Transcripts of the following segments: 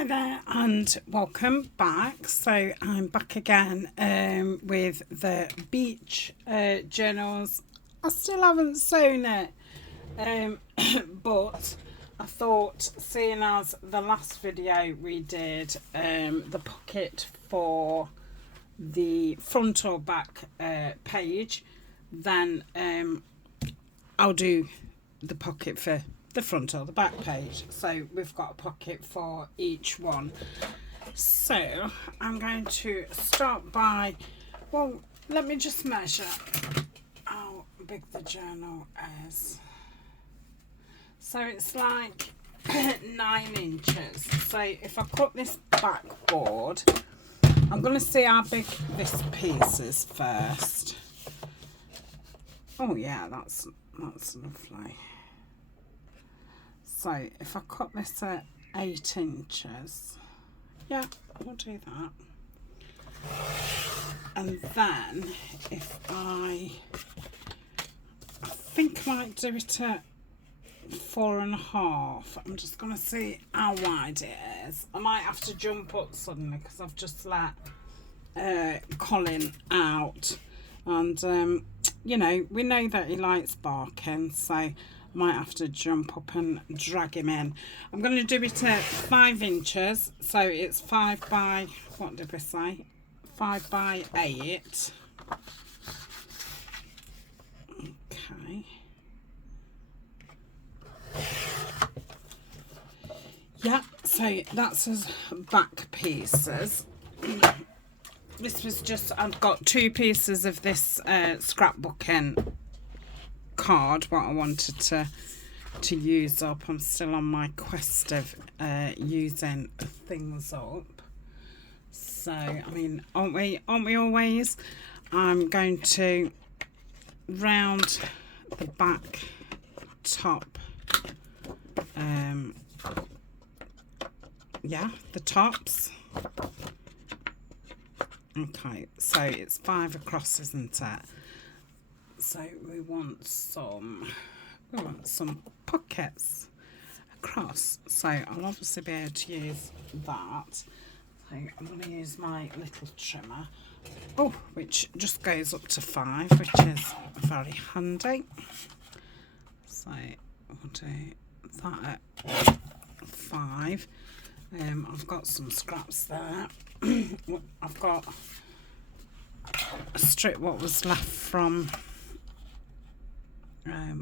Hi there and welcome back. So I'm back again with the beach journals. I still haven't sewn it, but I thought, seeing as the last video we did the pocket for the front or back page, then I'll do the pocket for the front or the back page. So we've got a pocket for each one. So I'm going to start by, well, let me just measure how big the journal is. So it's like 9 inches. So if I cut this backboard, I'm going to see how big this piece is first. Oh yeah, that's lovely. So if I cut this at 8 inches, yeah, I'll do that. And then if I think I might do it at 4.5. I'm just going to see how wide it is. I might have to jump up suddenly because I've just let Colin out. And, you know, we know that he likes barking, so I might have to jump up and drag him in. I'm going to do it at 5 inches. So it's 5 by, what did we say? 5 by 8. Okay. Yeah, so that's his back pieces. This was just, I've got 2 pieces of this scrapbooking card, what I wanted to use up. I'm still on my quest of using things up. So, I mean, aren't we always? I'm going to round the back top. Yeah, the tops. Okay, so it's 5 across, isn't it? So we want some pockets across. So I'll obviously be able to use that. So I'm going to use my little trimmer, which just goes up to 5, which is very handy. So I'll do that at 5. I've got some scraps there. I've got a strip what was left from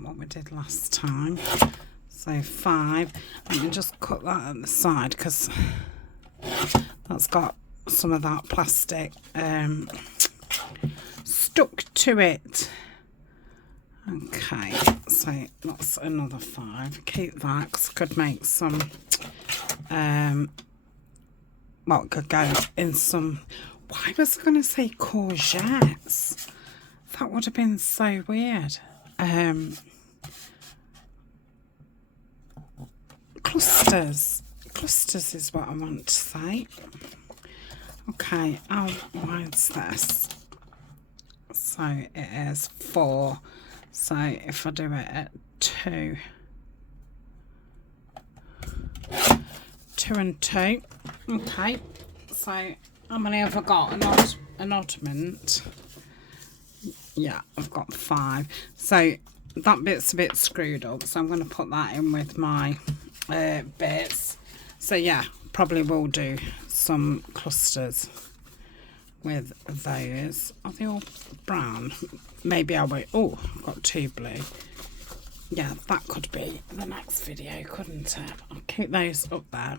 what we did last time. So 5. Let me just cut that at the side because that's got some of that plastic stuck to it. Okay, so that's another 5. Keep that because I could make some well, it could go in some, why was I going to say courgettes? That would have been so weird. Clusters is what I want to say. Okay, how wide's this? So it is 4. So if I do it at 2 and 2. Okay, so how many have I got? An oddment. Yeah, I've got 5. So that bit's a bit screwed up, so I'm going to put that in with my bits. So yeah, probably will do some clusters with those. Are they all brown? Maybe I will. Oh, I've got 2 blue. Yeah, that could be the next video, couldn't it? I'll keep those up there.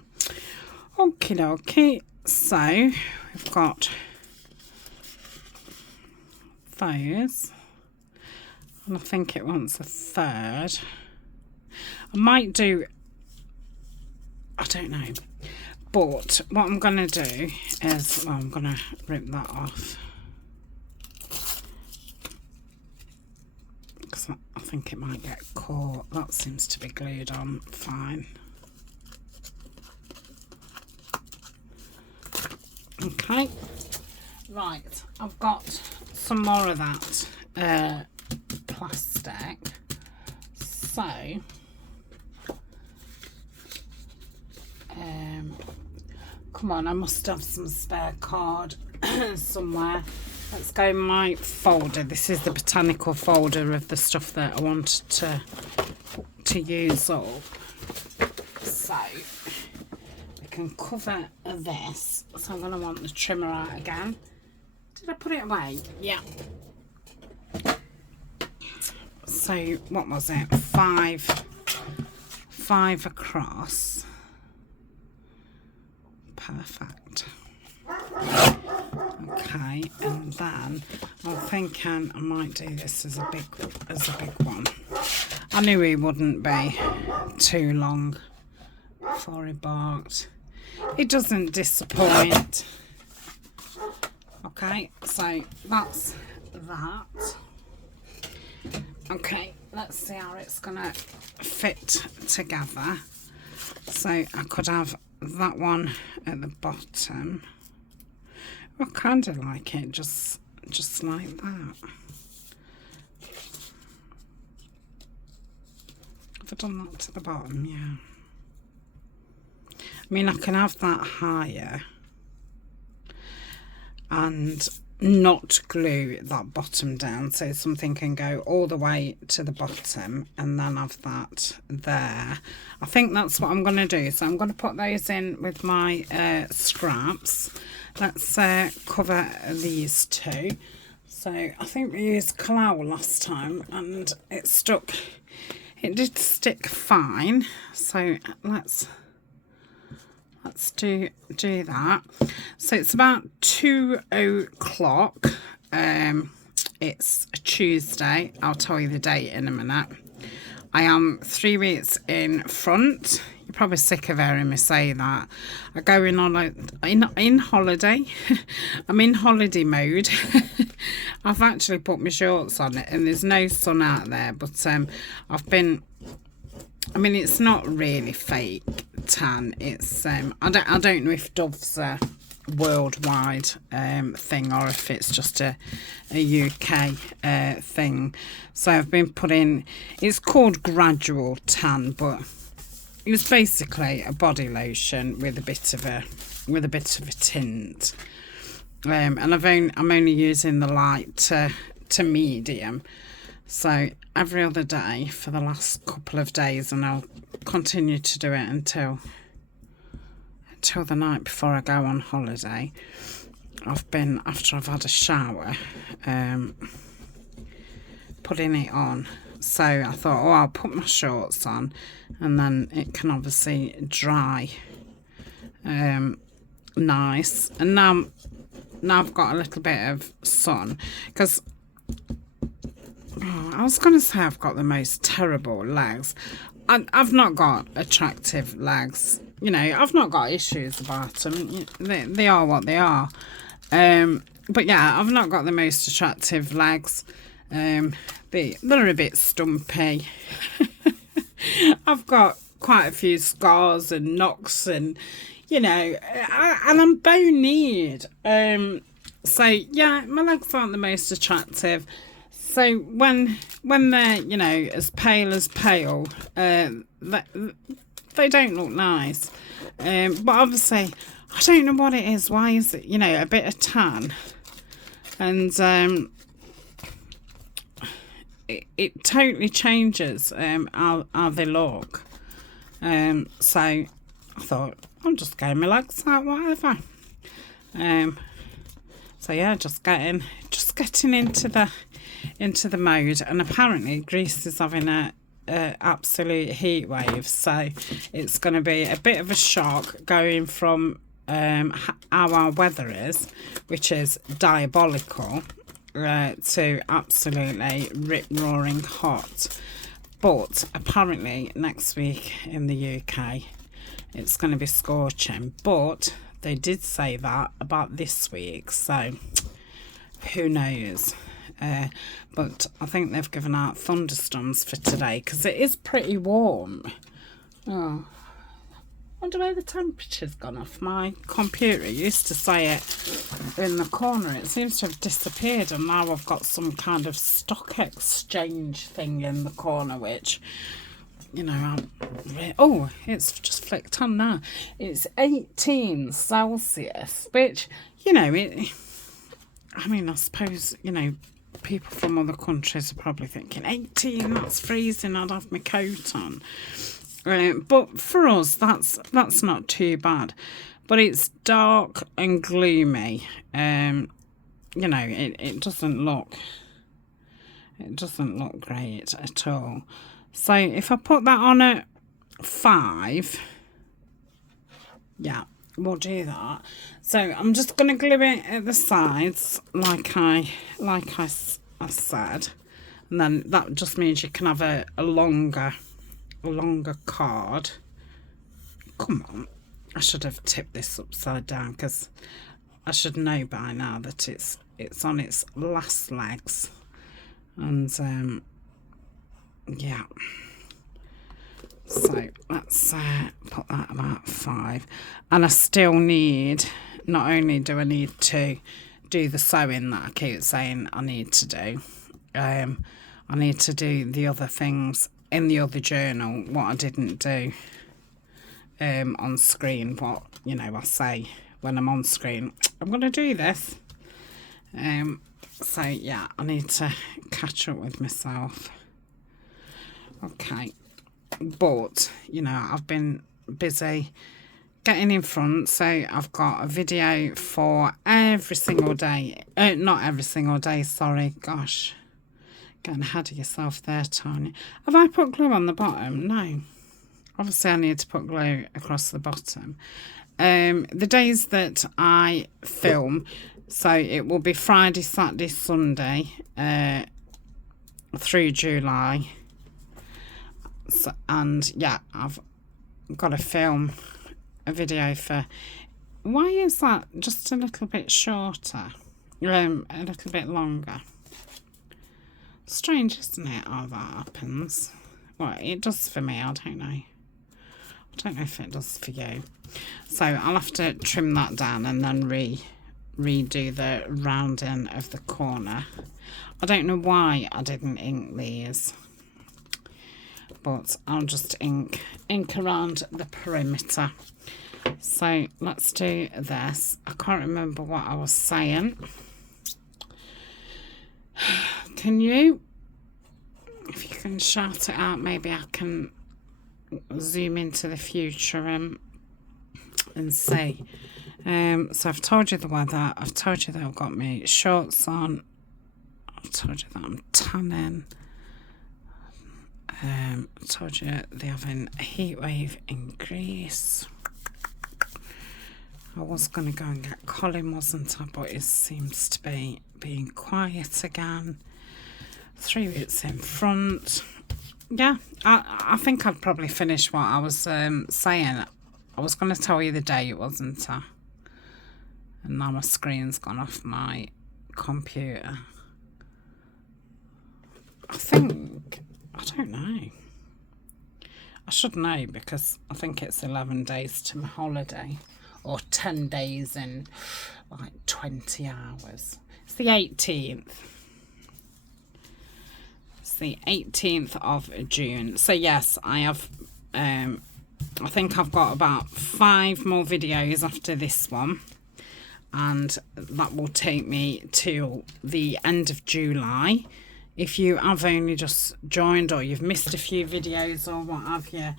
Okie dokie. So we've got those, and I think it wants a 3rd. I might do, I don't know, but what I'm going to do is, well, I'm going to rip that off because I think it might get caught. That seems to be glued on fine. Okay, right, I've got some more of that plastic. So Come on, I must have some spare card somewhere. Let's go in my folder. This is the botanical folder of the stuff that I wanted to use up. So we can cover this. So I'm going to want the trimmer out again. Did I put it away? Yeah. So what was it? Five across. Perfect. Okay, and then I'm thinking I might do this as a big one. I knew he wouldn't be too long before he barked. He doesn't disappoint. Okay, so that's that. Okay, let's see how it's gonna fit together. So I could have that one at the bottom. I kind of like it just like that. Have I done that to the bottom? Yeah. I mean, I can have that higher and not glue that bottom down, so something can go all the way to the bottom and then have that there. I think that's what I'm going to do. So I'm going to put those in with my scraps. Let's cover these two. So I think we used Kalau last time and it stuck. It did stick fine. So let's do that. So it's about 2 o'clock. It's a Tuesday. I'll tell you the date in a minute. I am 3 weeks in front. You're probably sick of hearing me say that. I go in holiday. I'm in holiday mode. I've actually put my shorts on it and there's no sun out there, but I've been, I mean, it's not really fake tan. It's I don't know if Dove's a worldwide thing or if it's just a UK thing. So I've been putting, it's called gradual tan, but it was basically a body lotion with a bit of a tint. And I'm only using the light to medium. So every other day for the last couple of days, and I'll continue to do it until the night before I go on holiday. I've been, after I've had a shower, putting it on. So I thought, oh, I'll put my shorts on and then it can obviously dry nice. And now I've got a little bit of sun, because I was going to say I've got the most terrible legs. I've not got attractive legs. You know, I've not got issues about them. They are what they are. But yeah, I've not got the most attractive legs. They're a bit stumpy. I've got quite a few scars and knocks, and you know, and I'm bone-kneed. So yeah, my legs aren't the most attractive. So when they're, you know, as pale, they don't look nice. But obviously, I don't know what it is. Why is it, you know, a bit of tan, and it totally changes how they look. So I thought, I'm just getting my legs out, whatever. So yeah, just getting into the mode. And apparently Greece is having a absolute heat wave, so it's going to be a bit of a shock going from how our weather is, which is diabolical, to absolutely rip-roaring hot. But apparently next week in the UK it's going to be scorching, but they did say that about this week, so who knows. But I think they've given out thunderstorms for today because it is pretty warm. Oh, I wonder where the temperature's gone off. My computer used to say it in the corner. It seems to have disappeared, and now I've got some kind of stock exchange thing in the corner, which you know, oh, it's just flicked on now. It's 18 Celsius, which, you know, I mean, I suppose, you know, people from other countries are probably thinking, 18, that's freezing, I'd have my coat on. But for us, that's not too bad. But it's dark and gloomy. You know, it doesn't look great at all. So if I put that on at 5, yeah, we'll do that. So I'm just going to glue it at the sides like I said, and then that just means you can have a longer card. Come on, I should have tipped this upside down because I should know by now that it's on its last legs. And yeah, so let's put that about 5. And I still need, not only do I need to do the sewing that I keep saying I need to do, I need to do the other things in the other journal, what I didn't do on screen, what, you know, I say when I'm on screen, I'm going to do this. So yeah, I need to catch up with myself. Okay, but you know, I've been busy getting in front, so I've got a video for every single day. Not every single day, sorry, gosh, getting ahead of yourself there, Tania. Have I put glue on the bottom? No, obviously I need to put glue across the bottom. The days that I film, so it will be Friday, Saturday, Sunday through July. So, and yeah, I've got to film a video for, why is that just a little bit shorter, a little bit longer? Strange, isn't it, how that happens? Well, it does for me, I don't know. I don't know if it does for you. So I'll have to trim that down and then redo the rounding of the corner. I don't know why I didn't ink these, but I'll just ink around the perimeter. So let's do this. I can't remember what I was saying. Can you, if you can shout it out, maybe I can zoom into the future and see. So I've told you the weather, I've told you that I've got my shorts on, I've told you that I'm tanning, I told you they're having a heat wave in Greece. I was going to go and get Colin, wasn't I, but it seems to be being quiet again. 3 weeks in front. Yeah, I think I've probably finished what I was saying. I was going to tell you the date, wasn't I? And now my screen's gone off my computer. I don't know. I should know because I think it's 11 days to my holiday. Or 10 days in like 20 hours. It's the 18th. It's the 18th of June. So yes, I have, I think I've got about 5 more videos after this one. And that will take me to the end of July. If you have only just joined or you've missed a few videos or what have you,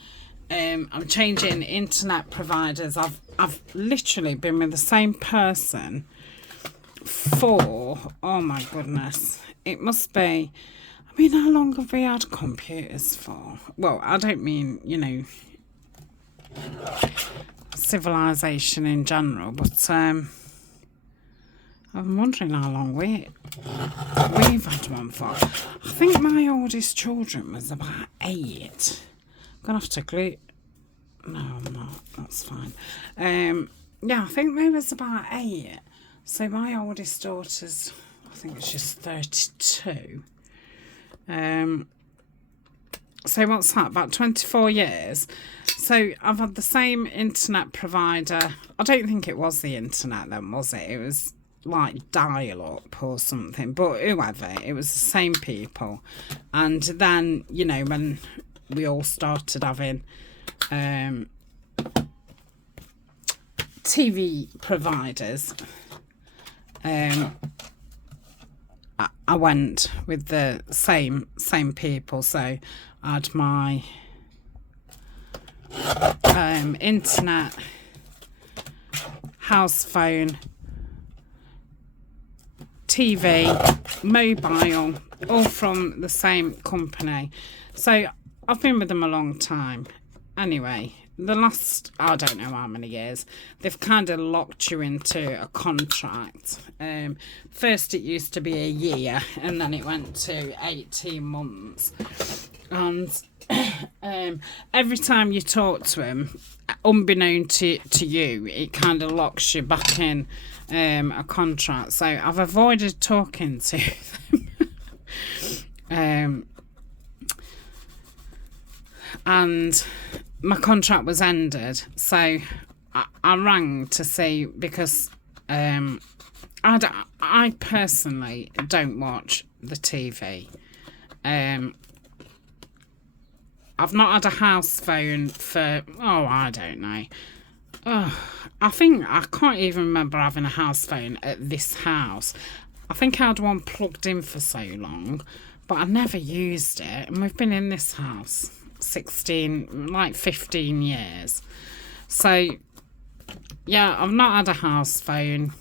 I'm changing internet providers. I've literally been with the same person for, oh my goodness, it must be, I mean, how long have we had computers for? Well, I don't mean, you know, civilization in general, but I'm wondering how long we've had one for. I think my oldest children was about 8. I'm going to have to glue... No, I'm not. That's fine. Yeah, I think they was about 8. So my oldest daughter's, I think she's 32. So what's that? About 24 years. So I've had the same internet provider. I don't think it was the internet then, was it? It was like dial-up or something. But whoever, it was the same people. And then, you know, when we all started having TV providers, I went with the same people. So I had my internet, house phone, TV, mobile, all from the same company. So I've been with them a long time. Anyway, the last, I don't know how many years, they've kind of locked you into a contract. First it used to be a year, and then it went to 18 months. And every time you talk to them, unbeknown to you, it kind of locks you back in a contract. So I've avoided talking to them. And my contract was ended, so I rang to see, because I personally don't watch the TV. I've not had a house phone for, I don't know. I can't even remember having a house phone at this house. I think I had one plugged in for so long, but I never used it. And we've been in this house 15 years. So, yeah, I've not had a house phone.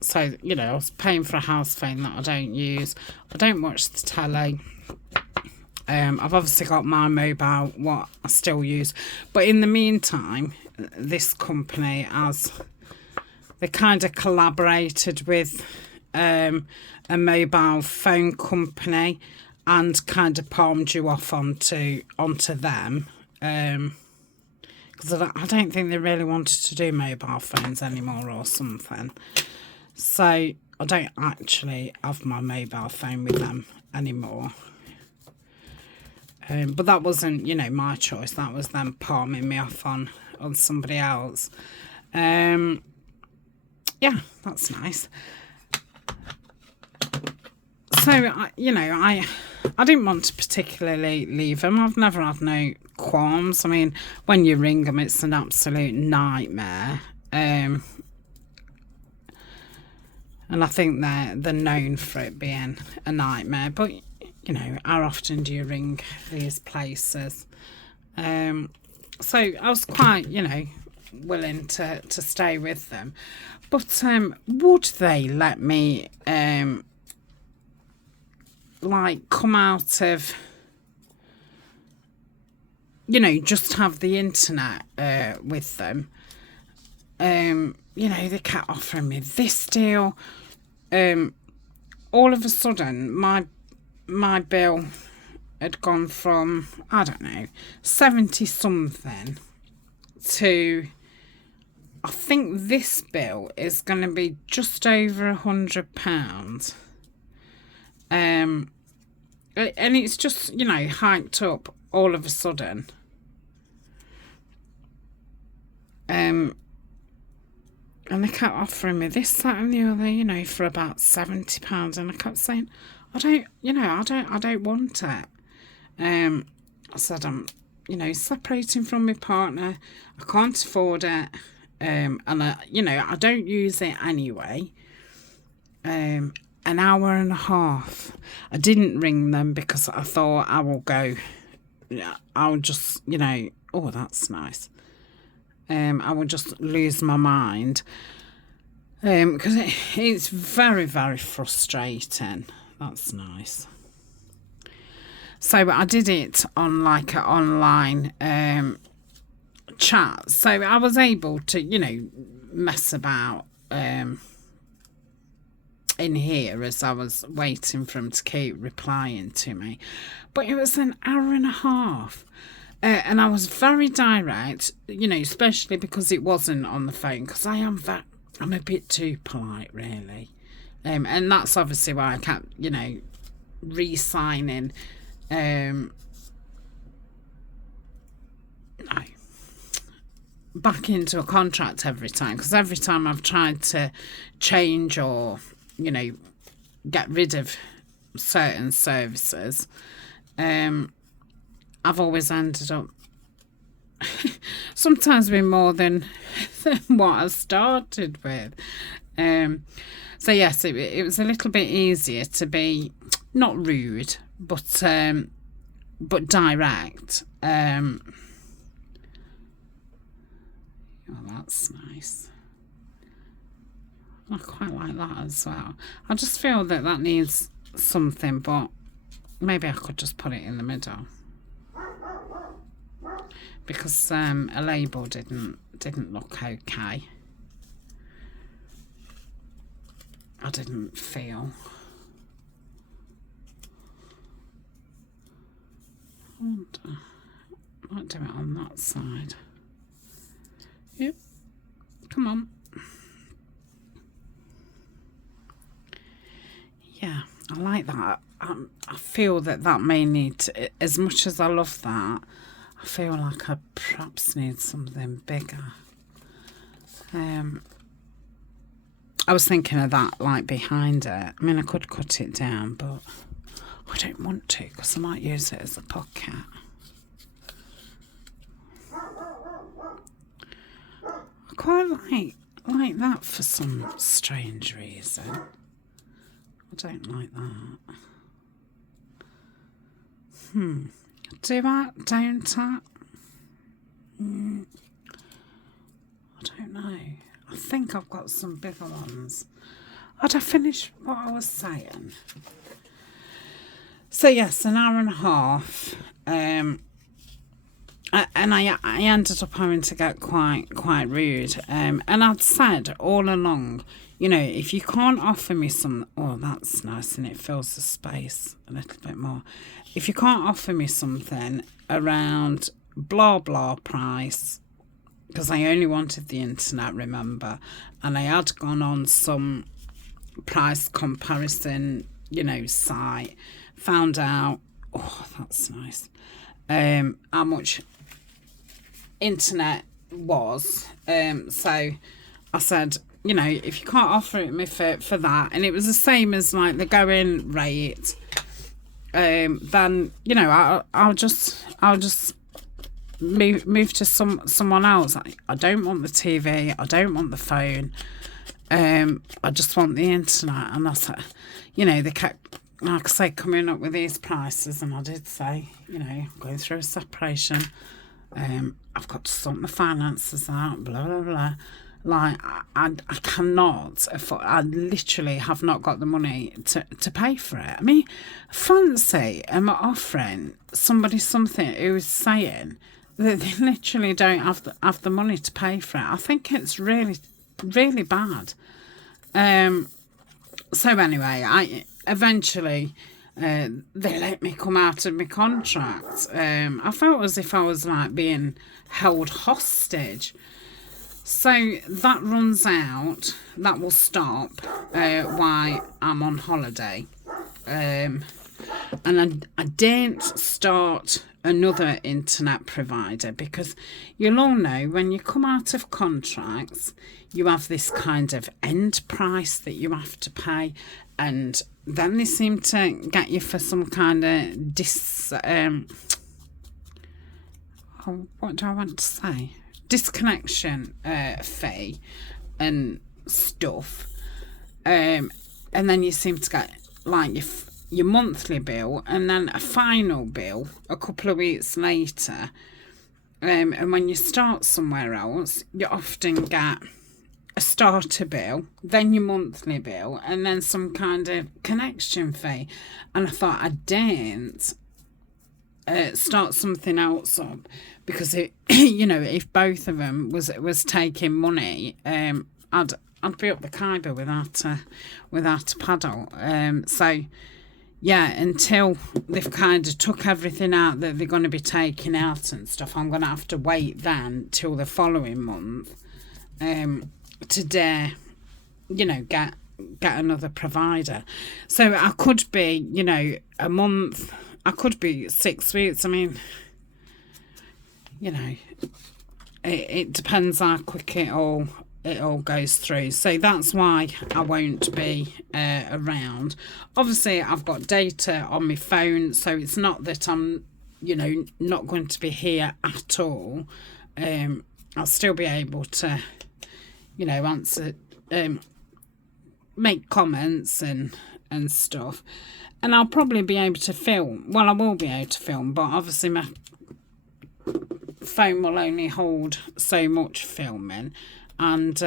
So, you know, I was paying for a house phone that I don't use. I don't watch the telly. I've obviously got my mobile, what I still use. But in the meantime, this company they kind of collaborated with a mobile phone company and kind of palmed you off onto them. Because I don't think they really wanted to do mobile phones anymore or something. So I don't actually have my mobile phone with them anymore. But that wasn't, you know, my choice. That was them palming me off on somebody else. Yeah, that's nice. So, I didn't want to particularly leave them. I've never had no qualms. I mean, when you ring them, it's an absolute nightmare. And I think they're known for it being a nightmare. But, you know, how often do you ring these places? So I was quite, you know, willing to stay with them. But would they let me, like, come out of, you know, just have the internet with them? You know, they kept offering me this deal. All of a sudden, my bill had gone from, I don't know, 70 something to, I think this bill is going to be just over £100. And it's just, you know, hiked up all of a sudden. And they kept offering me this, that and the other, you know, for about £70. And I kept saying, I don't want it. I said, I'm, you know, separating from my partner. I can't afford it. And I don't use it anyway. An hour and a half. I didn't ring them because I thought I'll just, you know, oh, that's nice. I would just lose my mind. Because it's very, very frustrating. That's nice. So I did it on like an online chat. So I was able to, you know, mess about in here as I was waiting for him to keep replying to me. But it was an hour and a half. And I was very direct, you know, especially because it wasn't on the phone, because I'm a bit too polite, really. And that's obviously why I kept, you know, re-signing back into a contract every time, because every time I've tried to change or, you know, get rid of certain services, I've always ended up sometimes with more than what I started with. So yes, it was a little bit easier to be not rude, but direct. Oh, that's nice. I quite like that as well. I just feel that needs something, but maybe I could just put it in the middle, because a label didn't look okay. I didn't feel. I might do it on that side. Yep. Come on. Yeah, I like that. I feel that may need to, as much as I love that, I feel like I perhaps need something bigger. I was thinking of that, like, behind it. I mean, I could cut it down, but I don't want to, because I might use it as a pocket. I quite like that for some strange reason. I don't like that. Do I? Don't I? I don't know. I think I've got some bigger ones. Had I finished what I was saying? So yes, an hour and a half. And I ended up having to get quite rude. And I'd said all along, you know, if you can't offer me some, oh, that's nice, and it fills the space a little bit more. If you can't offer me something around blah blah price, because I only wanted the internet, remember, and I had gone on some price comparison, you know, site, found out, oh, that's nice, how much internet was. So I said, you know, if you can't offer it me for that, and it was the same as like the going rate, then, you know, I'll just move to someone else. I don't want the TV, I don't want the phone, I just want the internet. And I said, you know, they kept, like I say, coming up with these prices, and I did say, you know, I'm going through a separation, I've got to sort my finances out, blah blah blah. Like, I cannot afford, I literally have not got the money to pay for it. I mean, fancy offering somebody something who's saying that they literally don't have the money to pay for it. I think it's really, really bad. So anyway, I eventually, they let me come out of my contract. I felt as if I was like being held hostage. So that runs out. That will stop while I'm on holiday. And I didn't start another internet provider, because you'll all know when you come out of contracts, you have this kind of end price that you have to pay, and then they seem to get you for some kind of what do I want to say? Disconnection fee and stuff, and then you seem to get like your monthly bill, and then a final bill a couple of weeks later, and when you start somewhere else, you often get a starter bill, then your monthly bill, and then some kind of connection fee. And I thought I didn't start something else up, because it, you know, if both of them was taking money, I'd be up the Khyber without a paddle. So yeah, until they've kind of took everything out that they're going to be taking out and stuff, I'm going to have to wait then till the following month to dare, you know, get another provider. So I could be, you know, a month, I could be 6 weeks. I mean, you know, it depends how quick it all goes through. So that's why I won't be around. Obviously, I've got data on my phone, so it's not that I'm you know, not going to be here at all, I'll still be able to, you know, answer, make comments and stuff. And I'll probably be able to film. Well, I will be able to film, but obviously my phone will only hold so much filming. And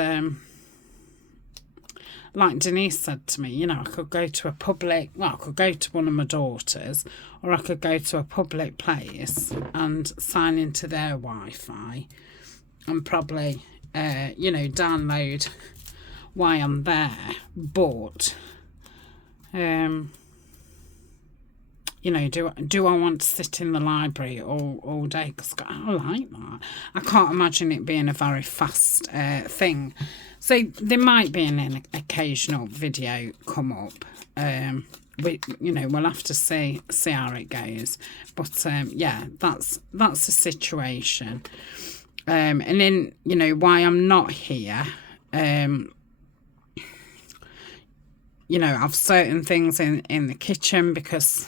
like Denise said to me, you know, I could go to a public, well, I could go to one of my daughters, or I could go to a public place and sign into their Wi-Fi and probably, you know, download while I'm there. But, you know, do I want to sit in the library all day? Because I like that. I can't imagine it being a very fast thing. So there might be an occasional video come up. You know, we'll have to see how it goes. But yeah, that's the situation. And then, you know, why I'm not here. You know, I've certain things in the kitchen because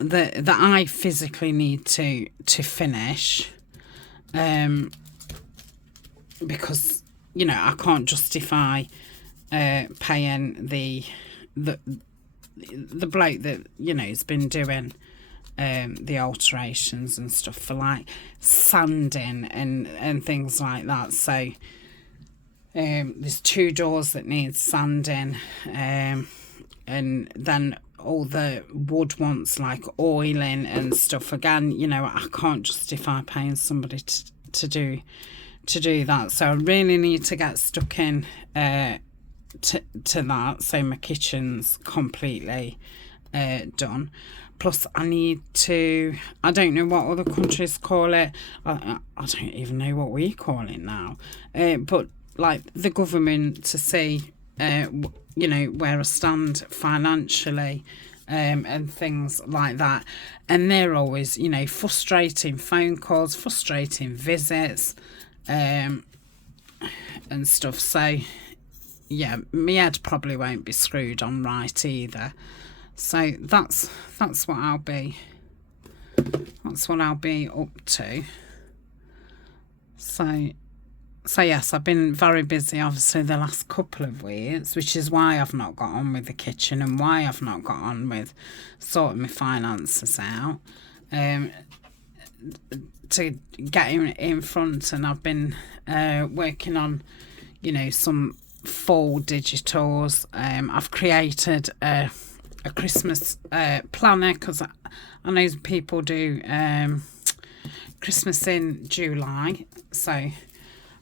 that I physically need to finish, because, you know, I can't justify paying the bloke that, you know, has been doing the alterations and stuff for like sanding and things like that. So there's 2 doors that need sanding, and then all the wood wants like oiling and stuff. Again, you know, I can't justify paying somebody to do that. So I really need to get stuck in to that. So my kitchen's completely done. Plus I need to, I don't know what other countries call it. I don't even know what we call it now. But like the government to see, you know, where I stand financially, and things like that. And they're always, you know, frustrating phone calls, frustrating visits, and stuff. So yeah, my head probably won't be screwed on right either. So that's what I'll be up to. So yes, I've been very busy obviously the last couple of weeks, which is why I've not got on with the kitchen and why I've not got on with sorting my finances out, to get in front. And I've been working on, you know, some fall digitals. I've created a Christmas planner, because I know people do Christmas in July. So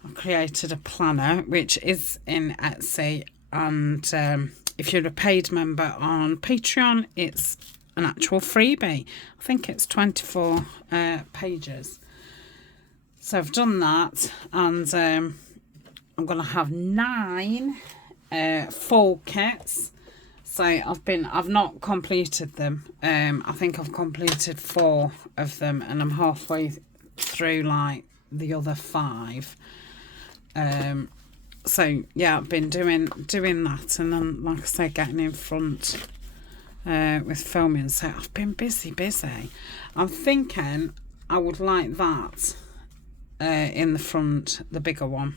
I've created a planner which is in Etsy, and if you're a paid member on Patreon, it's an actual freebie. I think it's 24 pages. So I've done that, and I'm going to have 9 fall kits. So I've not completed them. I think I've completed 4 of them, and I'm halfway through like the other 5. So yeah, I've been doing that, and then, like I say, getting in front with filming. So I've been busy. I'm thinking I would like that in the front, the bigger one.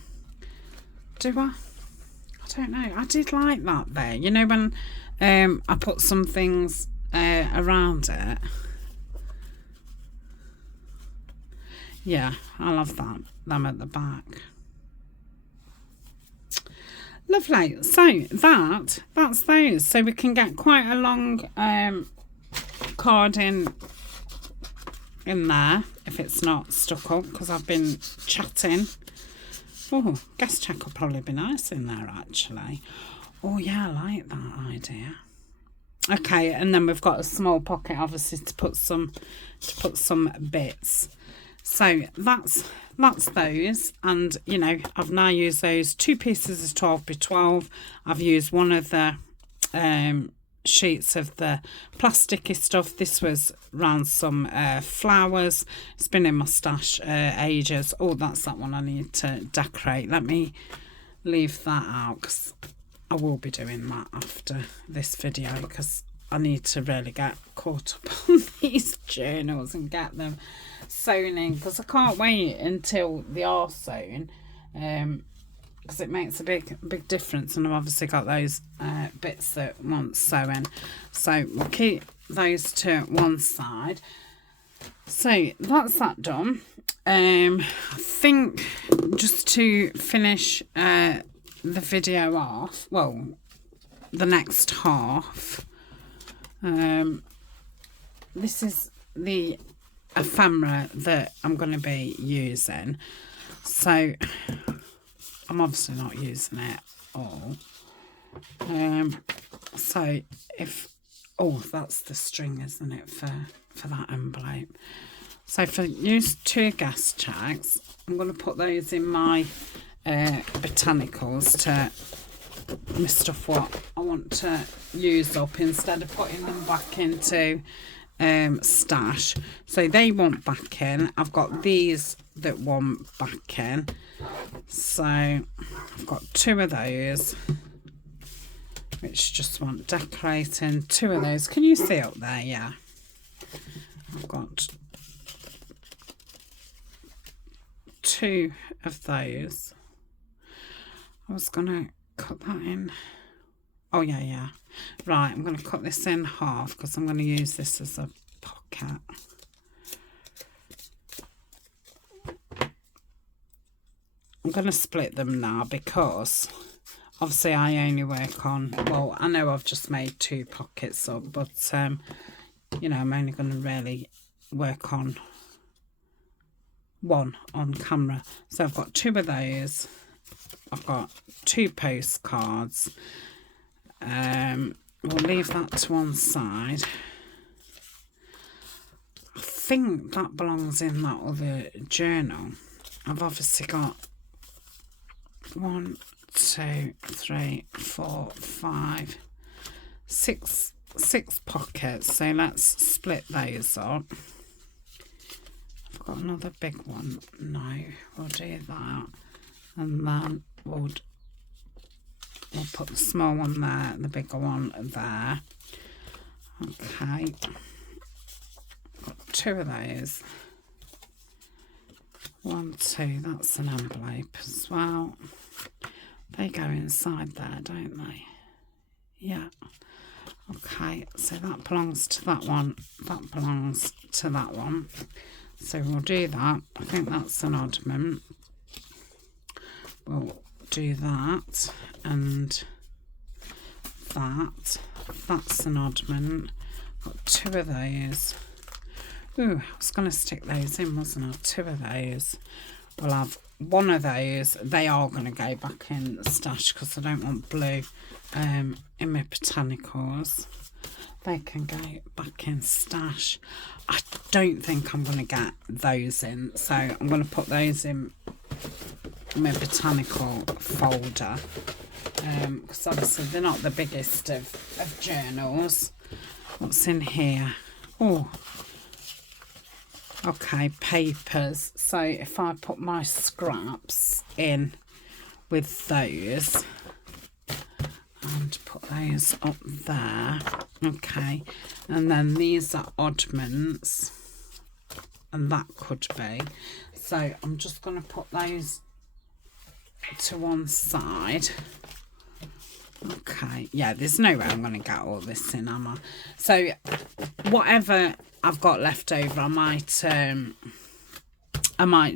Do I? I don't know. I did like that there. You know, when I put some things around it. Yeah, I'll have them at the back. Lovely. So that's those. So we can get quite a long card in there if it's not stuck up, because I've been chatting. Oh, guest check will probably be nice in there actually. Oh yeah, I like that idea. Okay, and then we've got a small pocket obviously to put some bits. So that's those, and you know, I've now used those 2 pieces of 12x12. I've used one of the sheets of the plasticky stuff. This was around some flowers. It's been in my stash ages. Oh, that's that one I need to decorate. Let me leave that out, 'cause I will be doing that after this video, because I need to really get caught up on these journals and get them sewn in, because I can't wait until they are sewn, because it makes a big difference. And I've obviously got those bits that want sewing, so we'll keep those to one side. So that's that done. I think just to finish the video off, well, the next half, this is the ephemera that I'm going to be using. So I'm obviously not using it all. So if, oh, that's the string, isn't it, for that envelope. So for use 2 gas checks, I'm going to put those in my botanicals to my stuff what I want to use up, instead of putting them back into stash. So they want back in. I've got these that want back in. So I've got 2 of those which just want decorating. 2 of those. Can you see up there? Yeah. I've got 2 of those. I was going to cut that in. Oh, yeah. Right, I'm going to cut this in half, because I'm going to use this as a pocket. I'm going to split them now, because obviously I only work on, well, I know I've just made 2 pockets up, but you know, I'm only going to really work on one on camera. So I've got 2 of those. I've got 2 postcards. We'll leave that to one side. I think that belongs in that other journal. I've obviously got 1, 2, 3, 4, 5, 6 pockets. So let's split those up. I've got another big one. No, we'll do that, and then we'll put the small one there, the bigger one there. Okay, got 2 of those. 1, 2, that's an envelope as well. They go inside there, don't they? Yeah. Okay, so that belongs to that one, that belongs to that one. So we'll do that. I think that's an oddment. We'll do that, and that. That's an oddment. Got 2 of those. Ooh, I was going to stick those in, wasn't I? 2 of those. We'll have 1 of those. They are going to go back in the stash, because I don't want blue in my botanicals. They can go back in stash. I don't think I'm going to get those in, so I'm going to put those in my botanical folder, because obviously they're not the biggest of journals. What's in here? Oh, okay, papers. So if I put my scraps in with those and put those up there, okay, and then these are oddments, and that could be. So I'm just going to put those to one side. Okay, yeah, there's no way I'm going to get all this in, am I? So whatever I've got left over, I might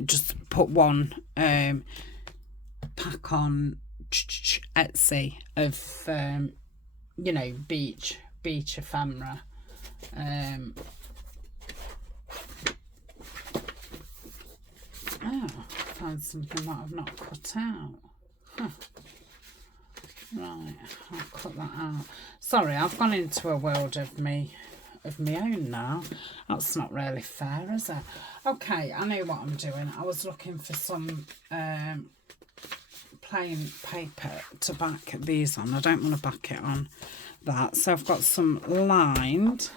just put one pack on Etsy of you know, beach ephemera. Oh, I found something that I've not cut out. Huh. Right, I'll cut that out. Sorry, I've gone into a world of my own now. That's not really fair, is it? Okay, I know what I'm doing. I was looking for some plain paper to back these on. I don't want to back it on that. So I've got some lined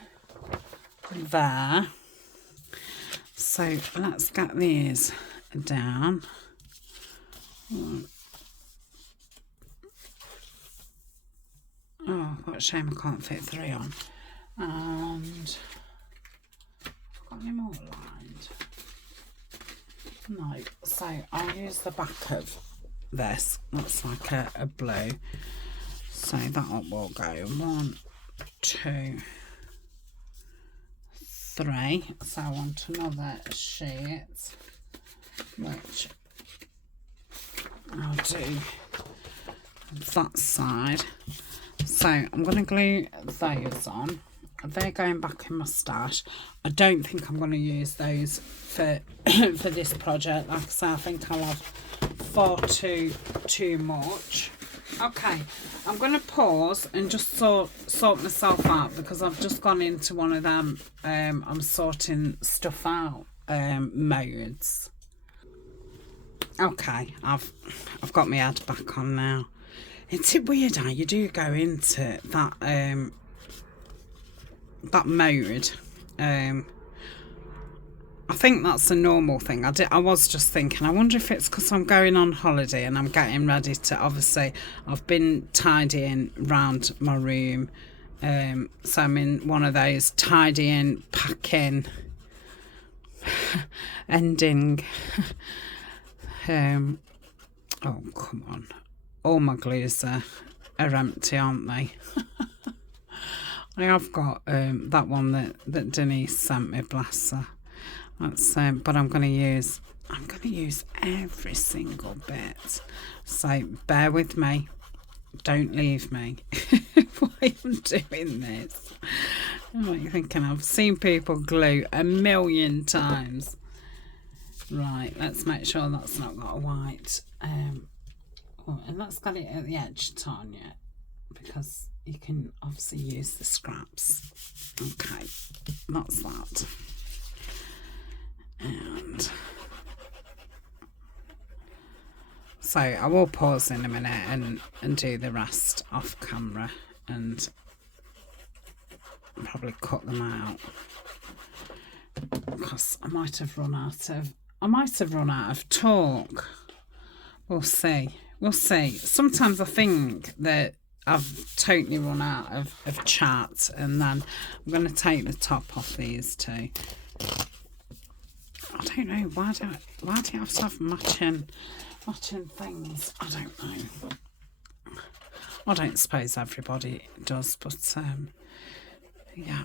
there. So let's get these down. what a shame I can't fit 3 on. And I've got any more lined? No, so I'll use the back of this. Looks like a blue. So that will go 1, 2, 3. So I want another sheet, which I'll do that side. So I'm going to glue those on. They're going back in my stash. I don't think I'm going to use those for for this project. Like I say, I think I'll have far too much. Okay, I'm going to pause and just sort myself out, because I've just gone into one of them I'm sorting stuff out modes. Okay, I've got my head back on now. It's weird how you do go into that that mode. I think that's a normal thing. I was just thinking, I wonder if it's because I'm going on holiday and I'm getting ready to, obviously I've been tidying round my room, so I'm in one of those tidying, packing, ending. Oh, come on. All my glues are empty, aren't they? I have got that one that Denise sent me, bless her. That's but I'm going to use every single bit. So bear with me. Don't leave me while I'm doing this. I'm thinking, I've seen people glue 1,000,000 times. Right, let's make sure that's not got a white. Oh, and that's got it at the edge, Tania, because you can obviously use the scraps. Okay, that's that. And so I will pause in a minute and do the rest off camera and probably cut them out, because I might have run out of talk. We'll see. Sometimes I think that I've totally run out of chat, and then I'm going to take the top off these two. I don't know, why do you have to have matching things? I don't know. I don't suppose everybody does, but yeah.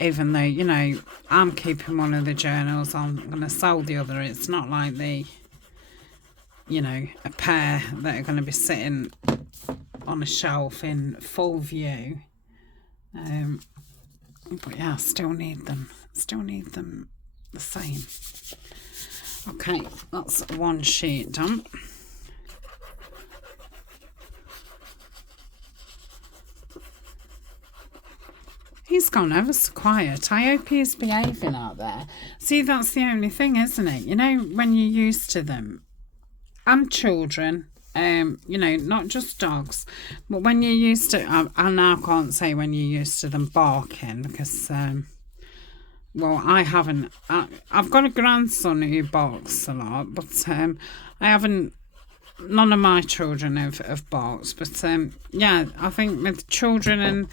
Even though, you know, I'm keeping one of the journals, I'm going to sell the other. It's not like a pair that are going to be sitting on a shelf in full view. But yeah, I still need them the same. Okay, that's one sheet done. He's gone ever so quiet. I hope he's behaving out there. See, that's the only thing, isn't it? You know, when you're used to them, and children, you know, not just dogs, but when you're used to, I now can't say when you're used to them barking, because well, I haven't. I've got a grandson who barks a lot, but I haven't. None of my children have barked, but yeah, I think with children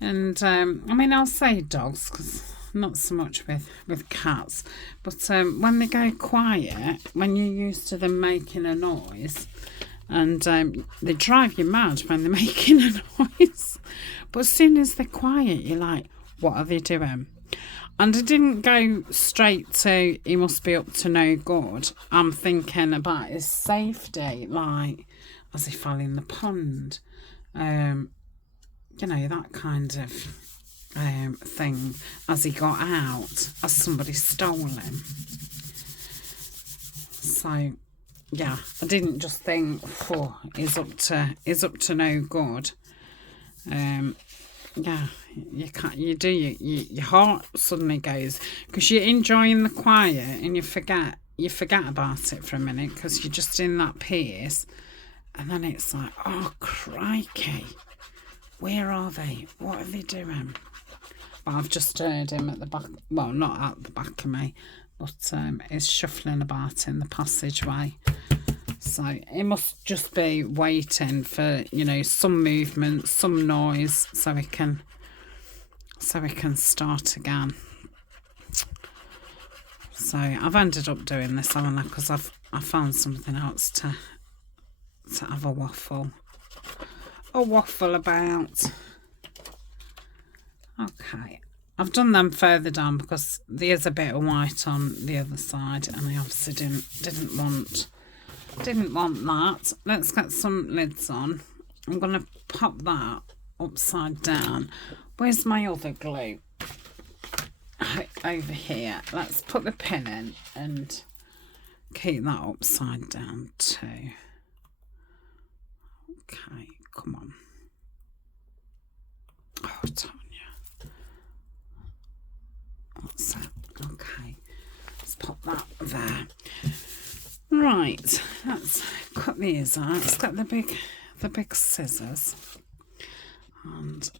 and I mean, I'll say dogs, because not so much with cats, but when they go quiet, when you're used to them making a noise, and they drive you mad when they're making a noise, but as soon as they're quiet, you're like, what are they doing? And I didn't go straight to, he must be up to no good. I'm thinking about his safety, like, as he fell in the pond. You know, that kind of thing. As he got out, as somebody stole him. So, yeah, I didn't just think, oh, he's up to no good. Yeah, you can't. Your heart suddenly goes, because you're enjoying the quiet and you forget about it for a minute, because you're just in that pace, and then it's like, oh crikey, where are they? What are they doing? But I've just heard him at the back. Well, not at the back of me, but he's shuffling about in the passageway. So it must just be waiting for, you know, some movement, some noise, so we can start again. So I've ended up doing this, haven't I? Because I found something else to have a waffle about. Okay, I've done them further down because there's a bit of white on the other side, and I obviously didn't want that. Let's get some lids on. I'm gonna pop that upside down. Where's my other glue? Over here. Let's put the pin in and keep that upside down too. Okay, come on. Oh, Tania. What's that? Okay, let's pop that there. Right, let's cut these out. Let's get the big scissors and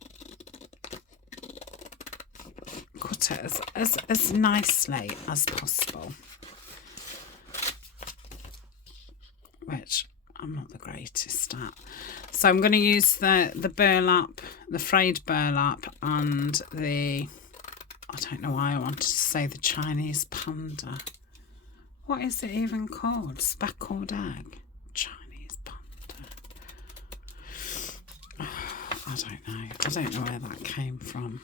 cut it as nicely as possible, which I'm not the greatest at. So I'm going to use the burlap, the frayed burlap, and I don't know why I wanted to say the Chinese panda. What is it even called? Speckled egg? Chinese panda. Oh, I don't know. I don't know where that came from.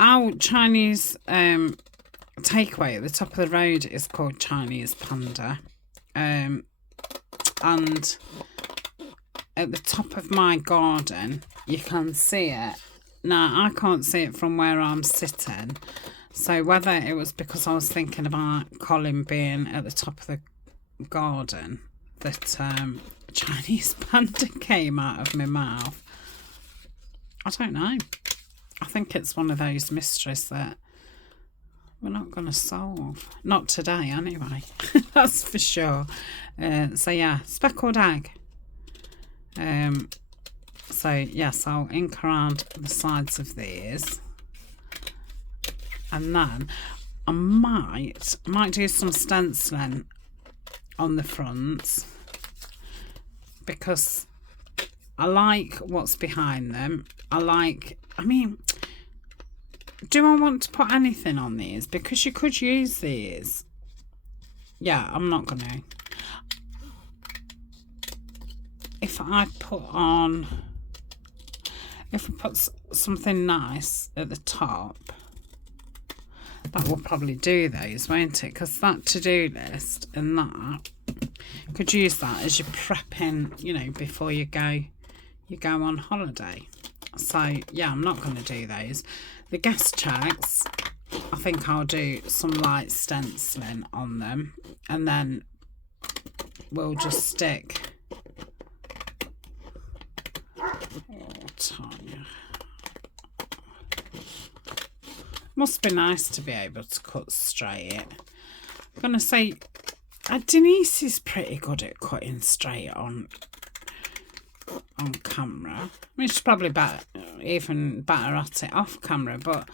Our Chinese takeaway at the top of the road is called Chinese panda. And at the top of my garden, you can see it. Now, I can't see it from where I'm sitting. So whether it was because I was thinking about Colin being at the top of the garden that Chinese panda came out of my mouth, I don't know. I think it's one of those mysteries that we're not going to solve. Not today, anyway. That's for sure. So, yeah, speckled egg. So, yes, I'll ink around the sides of these. And then I might do some stenciling on the fronts because I like what's behind them. I mean, do I want to put anything on these? Because you could use these. Yeah, I'm not going to. If I put something nice at the top, that will probably do those, won't it? Because that to-do list and that, you could use that as you're prepping, you know, before you go on holiday. So, yeah, I'm not going to do those. The guest checks, I think I'll do some light stenciling on them. And then we'll just stick... Oh, Tania. Must be nice to be able to cut straight. I'm going to say, Denise is pretty good at cutting straight on camera. I mean, she's probably even better at it off camera, but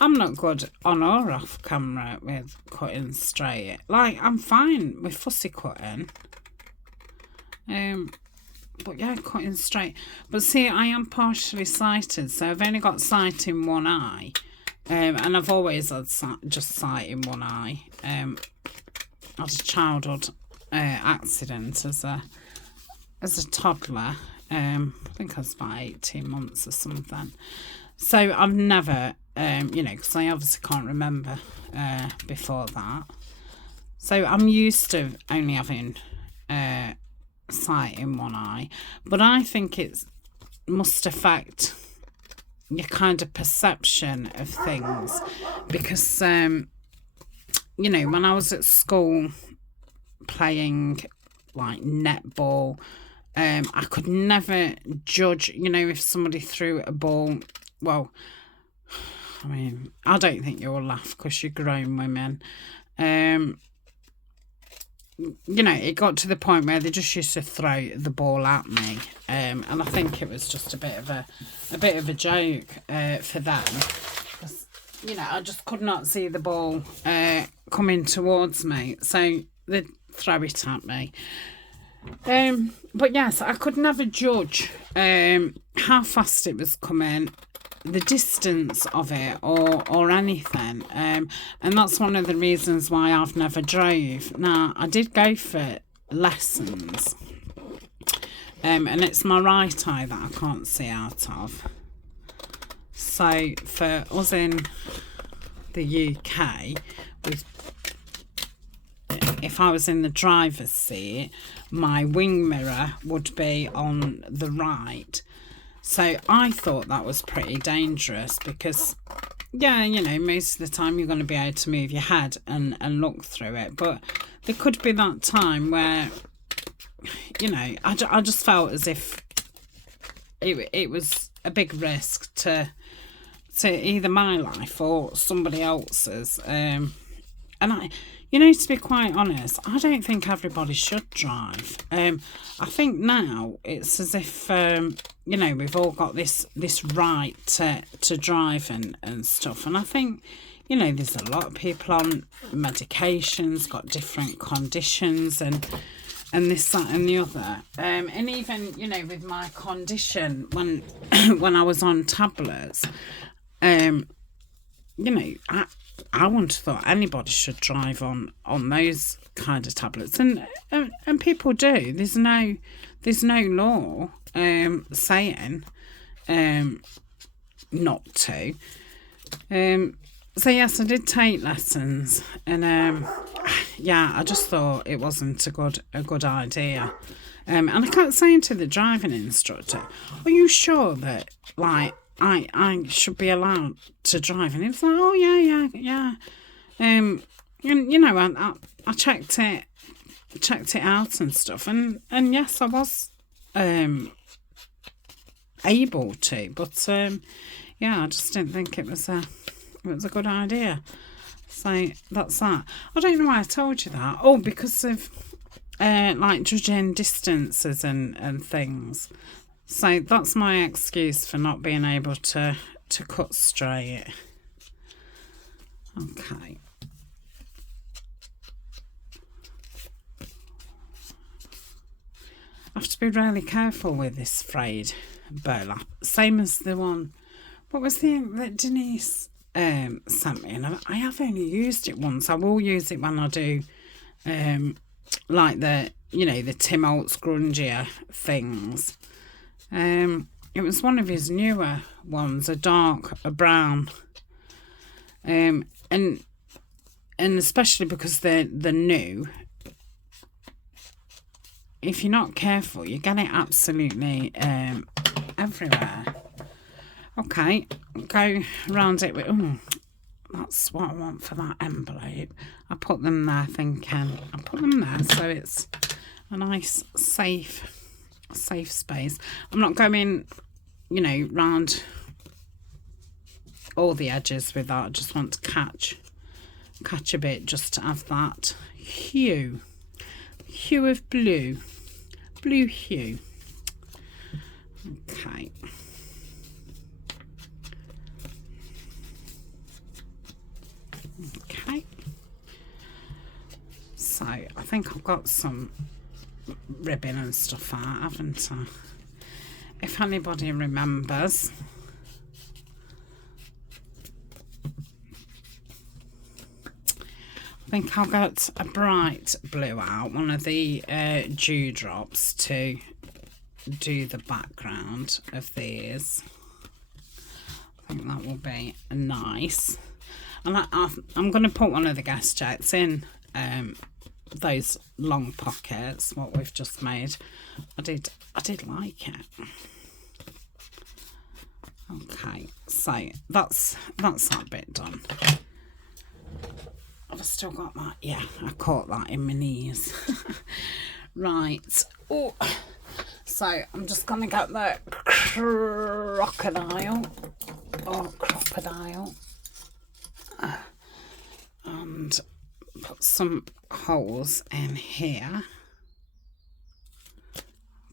I'm not good on or off camera with cutting straight. Like, I'm fine with fussy cutting. But yeah, cutting straight. But see, I am partially sighted, so I've only got sight in one eye. And I've always had just sight in one eye. I had a childhood accident as a toddler. I think I was about 18 months or something. So I've never, you know, because I obviously can't remember before that. So I'm used to only having sight in one eye. But I think it must affect your kind of perception of things. Because, you know, when I was at school playing, like, netball, I could never judge, you know, if somebody threw a ball. Well, I mean, I don't think you'll laugh because you're grown women. You know, it got to the point where they just used to throw the ball at me, and I think it was just a bit of a joke for them, because, you know, I just could not see the ball coming towards me. So they throw it at me. But yes, I could never judge how fast it was coming, the distance of it, or anything. And that's one of the reasons why I've never drove. Now, I did go for lessons, and it's my right eye that I can't see out of. So for us in the UK, if I was in the driver's seat, my wing mirror would be on the right. So I thought that was pretty dangerous because, yeah, you know, most of the time you're going to be able to move your head and look through it. But there could be that time where, you know, I just felt as if it was a big risk to either my life or somebody else's. And I, you know, to be quite honest, I don't think everybody should drive. I think now it's as if, you know, we've all got this right to drive and stuff. And I think, you know, there's a lot of people on medications, got different conditions and this, that and the other. And even, you know, with my condition, when I was on tablets, you know, I wouldn't have thought anybody should drive on those kind of tablets, and people do. There's no law saying not to. So yes, I did take lessons, and yeah, I just thought it wasn't a good idea. And I kept saying to the driving instructor, "Are you sure that like I should be allowed to drive?" And he was like, "Oh yeah. And you know, I checked it out and stuff, and yes, I was able to, but yeah, I just didn't think it was a good idea. So that's that. I don't know why I told you that. Oh, because of like judging distances and things. So that's my excuse for not being able to cut straight. Okay. I have to be really careful with this frayed burlap. Same as the one, what was the ink that Denise sent me? And I have only used it once. I will use it when I do like the, you know, the Tim Holtz grungier things. It was one of his newer ones, a brown, and especially because they're new. If you're not careful, you get it absolutely everywhere. Okay, go round it with. Oh, that's what I want for that envelope. I put them there thinking I put them there so it's a nice safe space. I'm not going, you know, round all the edges with that. I just want to catch a bit, just to have that hue of blue hue. Okay. So I think I've got some ribbon and stuff out, haven't I? If anybody remembers. I think I'll get a bright blue out, one of the dewdrops, to do the background of these. I think that will be nice. And I'm going to put one of the gas jets in those long pockets, what we've just made. I did like it. Okay, so that's that bit done. I've still got that. Yeah, I caught that in my knees. Right. Oh, so I'm just gonna get the crocodile and put some holes in here.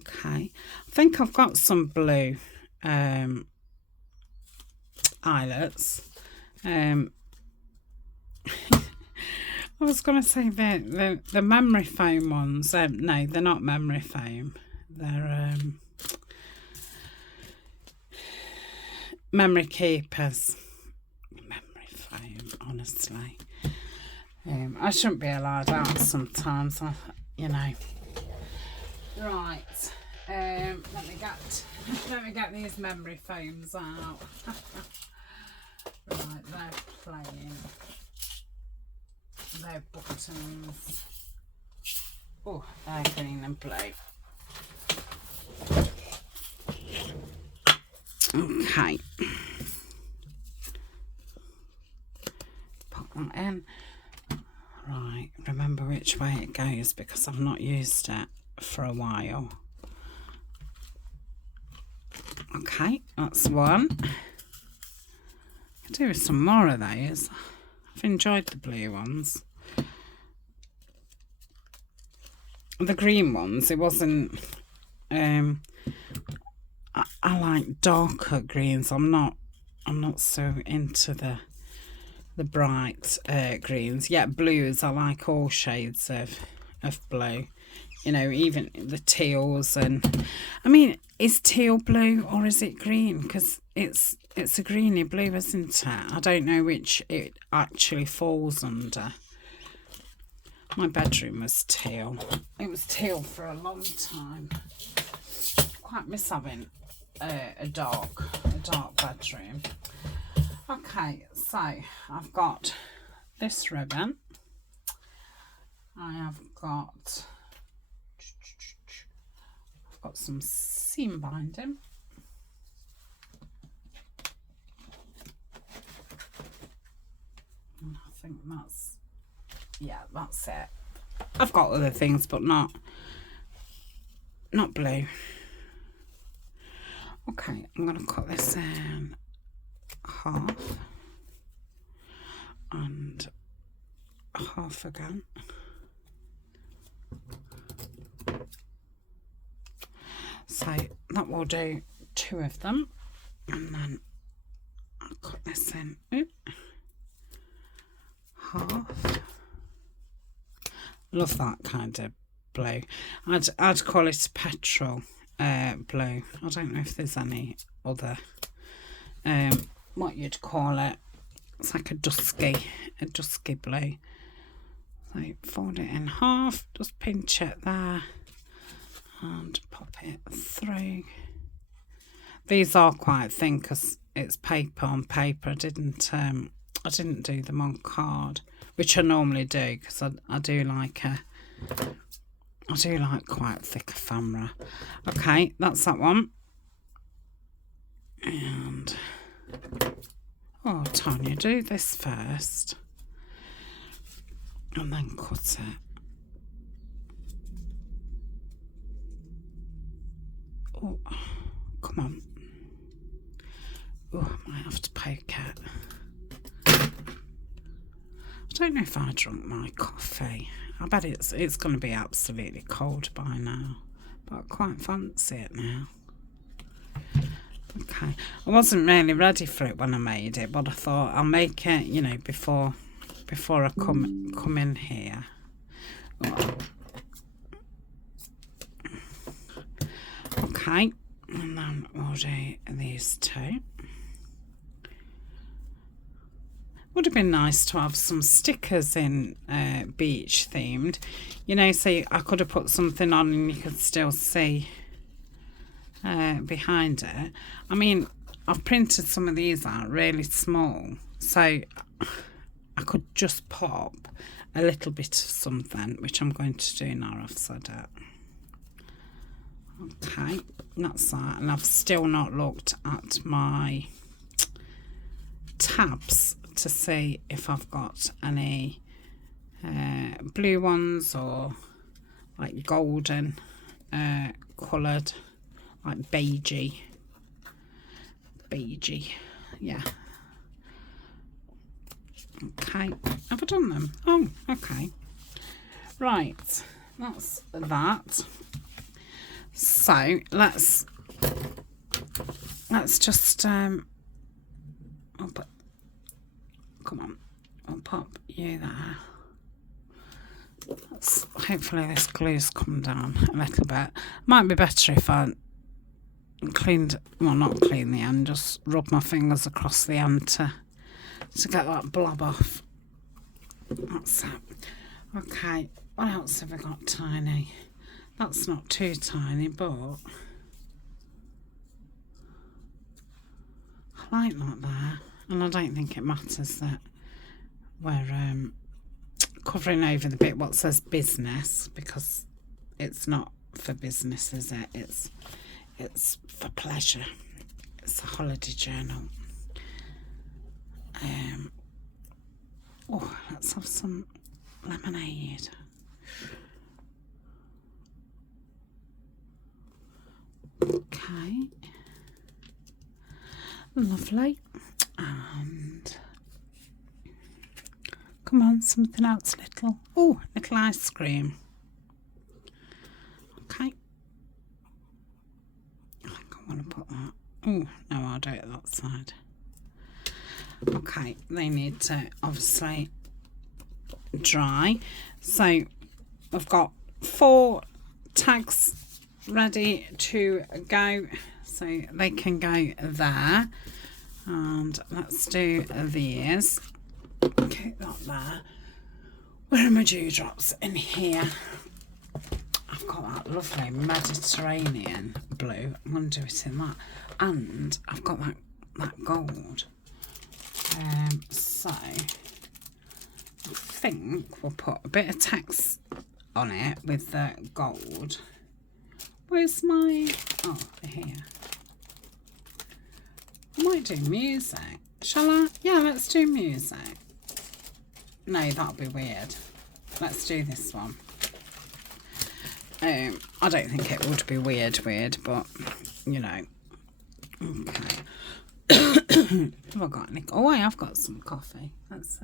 Okay, I think I've got some blue eyelets. I was going to say the memory foam ones. No, they're not memory foam. They're memory keepers. Memory foam, honestly. I shouldn't be allowed out sometimes, you know. Right. Let me get these memory foams out. Right, they're playing. They're buttons. Oh, they're green and blue. Okay. Put that in. Right, remember which way it goes because I've not used it for a while. Okay, that's one. I'll do some more of those. I've enjoyed the blue ones. The green ones, it wasn't... I like darker greens. I'm not so into the bright greens. Yeah, blues, I like all shades of blue. You know, even the teals. And I mean, is teal blue or is it green? Because it's a greeny blue, isn't it? I don't know which it actually falls under. My bedroom was teal. It was teal for a long time. Quite miss having a dark bedroom. Okay, so I've got this ribbon. I have got some seam binding. And I think that's it. I've got other things, but not blue. Okay, I'm going to cut this in half and half again. So that will do 2 of them, and then I'll cut this in half. Love that kind of blue. I'd call it petrol blue. I don't know if there's any other what you'd call it. It's like a dusky blue. So fold it in half, just pinch it there and pop it through. These are quite thin because it's paper on paper. I didn't do them on card, which I normally do because I do like quite thick ephemera. Okay, that's that one. And oh, Tania, do this first and then cut it. Oh, come on. Oh, I might have to poke it. I don't know if I drunk my coffee. I bet it's going to be absolutely cold by now, but I quite fancy it now. Okay, I wasn't really ready for it when I made it, but I thought I'll make it, you know, before I come in here. Okay, and then we'll do these 2. Would have been nice to have some stickers in beach themed, you know, so I could have put something on and you could still see behind it. I mean, I've printed some of these out really small, so I could just pop a little bit of something, which I'm going to do now I've said it. Okay, that's that, and I've still not looked at my tabs to see if I've got any blue ones or like golden coloured, like beigey, yeah. Okay, have I done them? Oh, okay, right, that's that. So let's just come on, I'll pop you there. Hopefully this glue's come down a little bit. Might be better if I cleaned, well, not clean the end, just rub my fingers across the end to get that blob off. That's it. Okay, what else have I got tiny? That's not too tiny, but I like that there. And I don't think it matters that we're covering over the bit what says business, because it's not for business, is it? It's for pleasure. It's a holiday journal. Oh, let's have some lemonade. Okay. Lovely. And come on, something else little. Oh, little ice cream. Okay. I think I want to put that. Oh, no, I'll do it that side. Okay, they need to obviously dry. So I've got 4 tags ready to go, so they can go there. And let's do these. Keep that there. Where are my dewdrops? In here. I've got that lovely Mediterranean blue. I'm going to do it in that. And I've got that gold. So I think we'll put a bit of text on it with the gold. Where's my... oh, here. I might do music. Shall I? Yeah, let's do music. No, that'll be weird. Let's do this one. I don't think it would be weird, but, you know. Okay. Have I got any? Oh, I have got some coffee. That's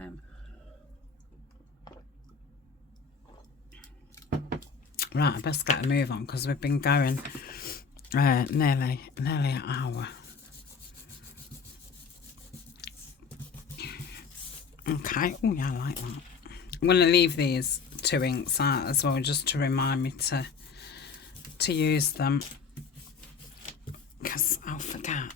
right. I best get a move on because we've been going nearly an hour. Okay. Oh yeah, I like that. I'm going to leave these 2 inks out as well, just to remind me to use them, because I'll forget.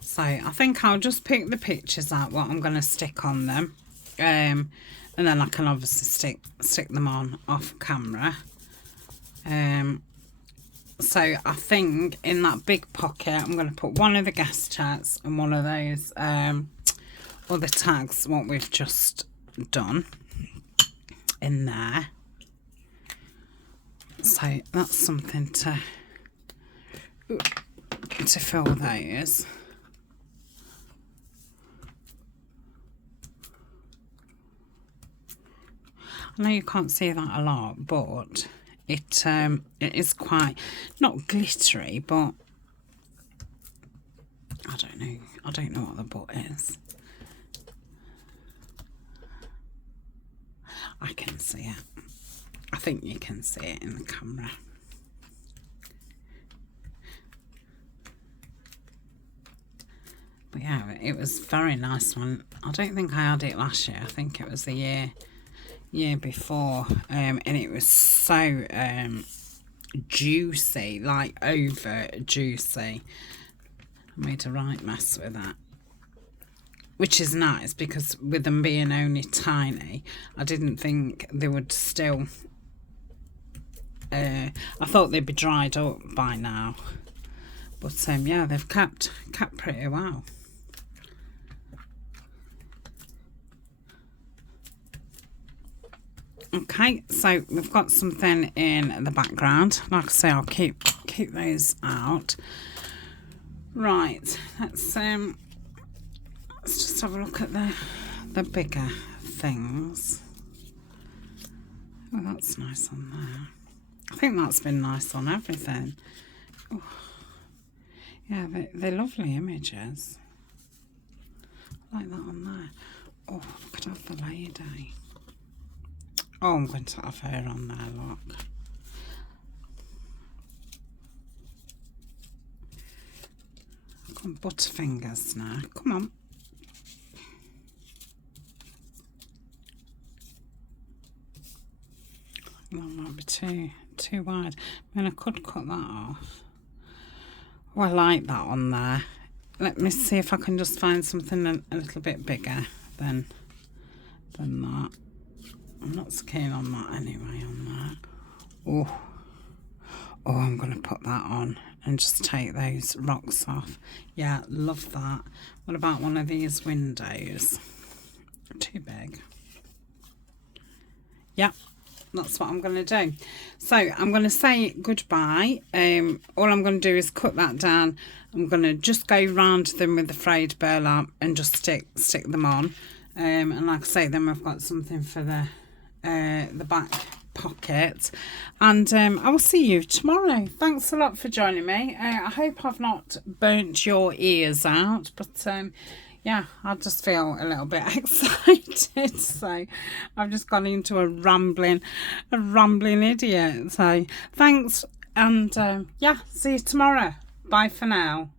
So I think I'll just pick the pictures out what I'm going to stick on them, and then I can obviously stick them on off camera. So I think in that big pocket I'm going to put one of the guest chats and one of those other tags what we've just done in there. So that's something to fill those. I know you can't see that a lot, but it is quite, not glittery, but I don't know what the but is. I can see it. I think you can see it in the camera. But yeah, it was a very nice one. I don't think I had it last year. I think it was the year before, and it was so juicy, like over juicy. I made a right mess with that, which is nice because with them being only tiny, I didn't think they would still I thought they'd be dried up by now, but yeah, they've kept pretty well. Okay, so we've got something in the background. Like I say, I'll keep those out. Right, let's just have a look at the bigger things. Oh, that's nice on there. I think that's been nice on everything. Oh, yeah, they're lovely images. I like that on there. Oh, I could have the lady. Oh, I'm going to have her on there, look. Come on, Butterfingers now. Come on. That might be too wide. I mean, I could cut that off. Oh, I like that on there. Let me see if I can just find something a little bit bigger than that. I'm not so keen on that anyway, on that. Oh, I'm going to put that on and just take those rocks off. Yeah, love that. What about one of these windows? Too big. Yeah, that's what I'm going to do. So I'm going to say goodbye. All I'm going to do is cut that down. I'm going to just go round them with the frayed burlap and just stick them on. And like I say, then I've got something for the back pocket. And I will see you tomorrow. Thanks a lot for joining me. I hope I've not burnt your ears out, but yeah, I just feel a little bit excited. So I've just gone into a rambling idiot. So thanks, and yeah, see you tomorrow. Bye for now.